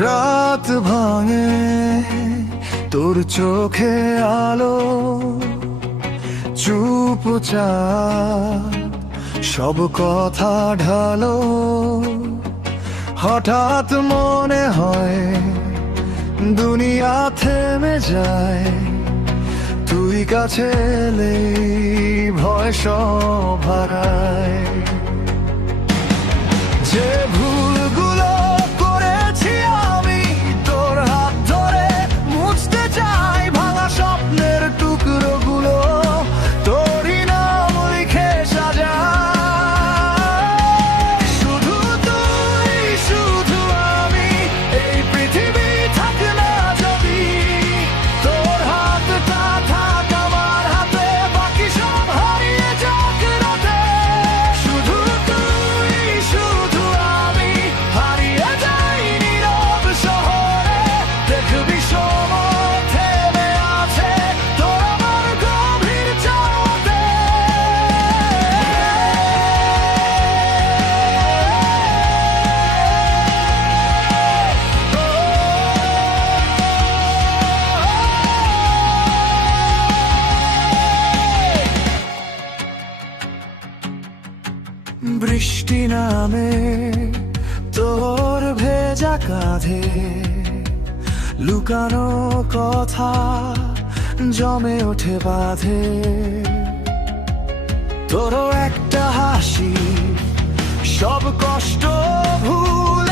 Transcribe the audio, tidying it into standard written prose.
রাত ভাঙে তোর চোখে আলো, চুপচাপ সব কথা ঢালো। হঠাৎ মনে হয় দুনিয়া থেমে যায়, তুই কাছে এলে ভয় সব হারায়। যে ভুলগুলো করেছি আমি তোর হাত ধরে মুছতে চাই, ভাঙা স্বপ্নের টুকরোগুলো তোরই নাম লিখে সাজাই। শুধু তুই, শুধু আমি, এই পৃথিবী থাক না যদি, তোর হাতটা থাক আমার হাতে, বাকি সব হারিয়ে যাক রাতে। শুধু তুই, শুধু আমি, হারিয়ে যাই নীরব শহরে, দেখবি সময় থেমে আছে তোর আমার গভীর চাওয়াতে। বৃষ্টি নামে তোর ভেজা কাঁধে, লুকানো কথা জমে ওঠে বাঁধে। তোরও একটা হাসি সব কষ্ট ভুলে